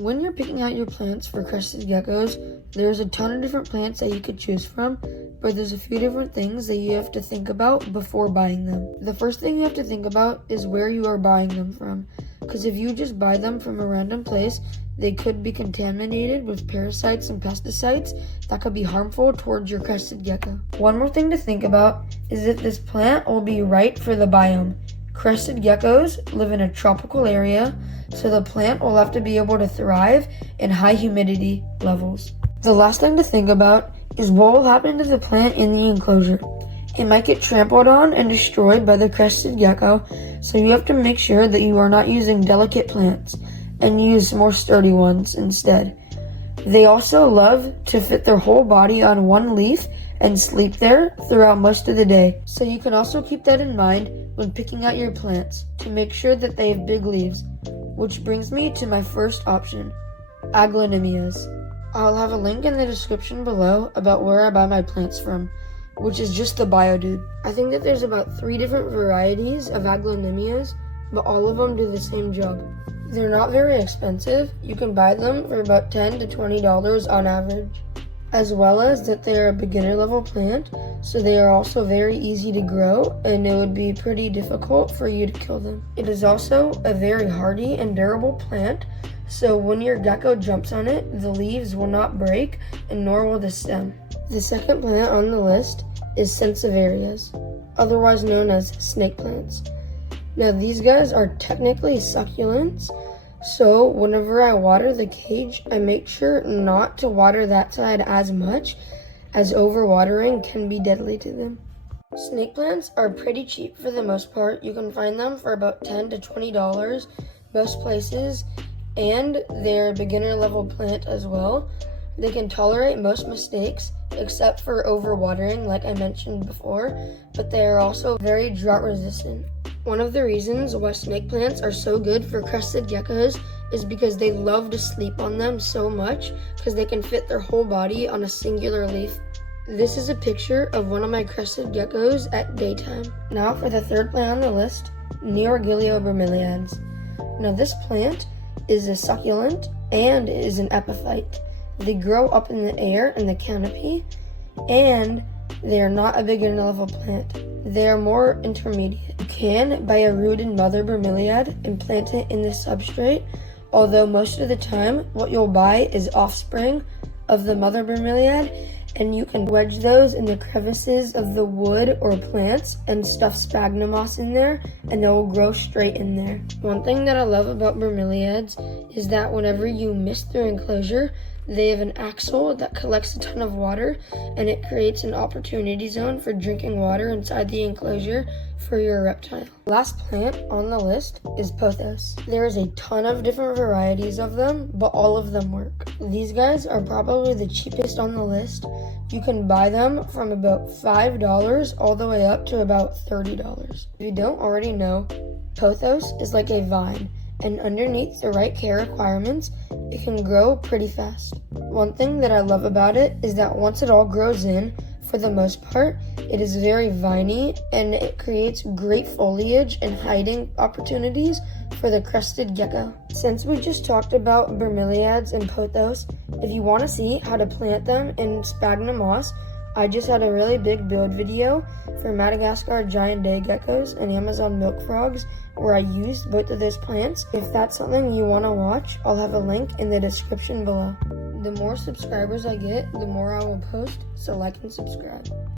When you're picking out your plants for crested geckos, there's a ton of different plants that you could choose from, but there's a few different things that you have to think about before buying them. The first thing you have to think about is where you are buying them from, because if you just buy them from a random place, they could be contaminated with parasites and pesticides that could be harmful towards your crested gecko. One more thing to think about is if this plant will be right for the biome. Crested geckos live in a tropical area, so the plant will have to be able to thrive in high humidity levels. The last thing to think about is what will happen to the plant in the enclosure. It might get trampled on and destroyed by the crested gecko, so you have to make sure that you are not using delicate plants and use more sturdy ones instead. They also love to fit their whole body on one leaf and sleep there throughout most of the day. So you can also keep that in mind when picking out your plants to make sure that they have big leaves. Which brings me to my first option, aglaonemias. I'll have a link in the description below about where I buy my plants from, which is just the Bioactive. I think that there's about 3 different varieties of aglaonemias, but all of them do the same job. They're not very expensive. You can buy them for about $10 to $20 on average. As well as that they're a beginner level plant, so they are also very easy to grow and it would be pretty difficult for you to kill them. It is also a very hardy and durable plant, so when your gecko jumps on it, the leaves will not break and nor will the stem. The second plant on the list is Sansevieras, otherwise known as snake plants. Now these guys are technically succulents, so whenever I water the cage, I make sure not to water that side as much, as overwatering can be deadly to them. Snake plants are pretty cheap for the most part. You can find them for about $10 to $20 most places, and they're a beginner level plant as well. They can tolerate most mistakes except for overwatering like I mentioned before, but they are also very drought resistant. One of the reasons why snake plants are so good for crested geckos is because they love to sleep on them so much because they can fit their whole body on a singular leaf. This is a picture of one of my crested geckos at daytime. Now for the third plant on the list, Neorgilio bromeliads. Now this plant is a succulent and is an epiphyte. They grow up in the air in the canopy, and they are not a beginner level plant. They are more intermediate. You can buy a rooted mother bromeliad and plant it in the substrate, although most of the time what you'll buy is offspring of the mother bromeliad, and you can wedge those in the crevices of the wood or plants and stuff sphagnum moss in there, and they will grow straight in there. One thing that I love about bromeliads is that whenever you mist their enclosure, they have an axle that collects a ton of water, and it creates an opportunity zone for drinking water inside the enclosure for your reptile. Last plant on the list is pothos. There is a ton of different varieties of them, but all of them work. These guys are probably the cheapest on the list. You can buy them from about $5 all the way up to about $30. If you don't already know, pothos is like a vine, and underneath the right care requirements, it can grow pretty fast. One thing that I love about it is that once it all grows in, for the most part, it is very viney and it creates great foliage and hiding opportunities for the crested gecko. Since we just talked about bromeliads and pothos, if you want to see how to plant them in sphagnum moss, I just had a really big build video for Madagascar giant day geckos and Amazon milk frogs where I used both of those plants. If that's something you want to watch, I'll have a link in the description below. The more subscribers I get, the more I will post, so like and subscribe.